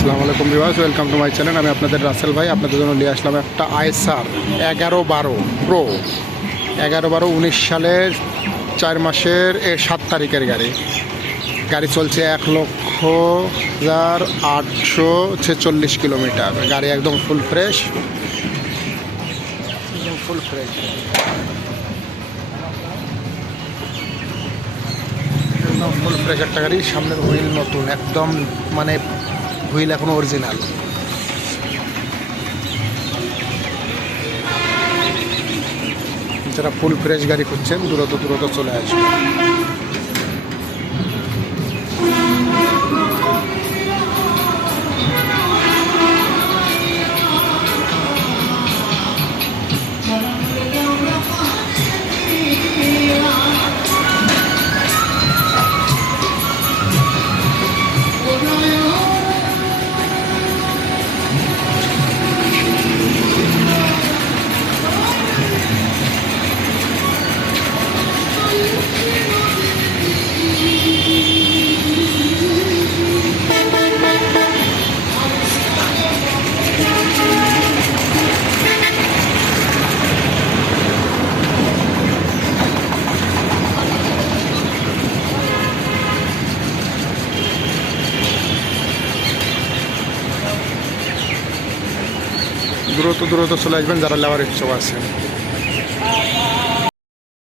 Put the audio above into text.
আসসালামু আলাইকুম Bibhas welcome to my channel আমি আপনাদের রাসেল ভাই, আপনাদের জন্য নিয়ে আসলাম একটা আইসার এগারো বারো প্রো এগারো বারো উনিশ সালের চার মাসের, এ, সাত তারিখের গাড়ি। গাড়ি চলছে এক লক্ষ হাজার আটশো ছেচল্লিশ কিলোমিটার। গাড়ি একদম ফুল ফ্রেশ একদম ফুল ফ্রেশ একদম ফুল ফ্রেশ একটা গাড়ি, সামনের হুইল নতুন, একদম মানে হুইল এখনও অরিজিনাল যারা ফুল ফ্রেশ গাড়ি খুঁজছেন দ্রুত দ্রুত চলে আসবে। দ্রুত দ্রুত চলে আসবেন যারা লেবার ইচ্ছুক আছে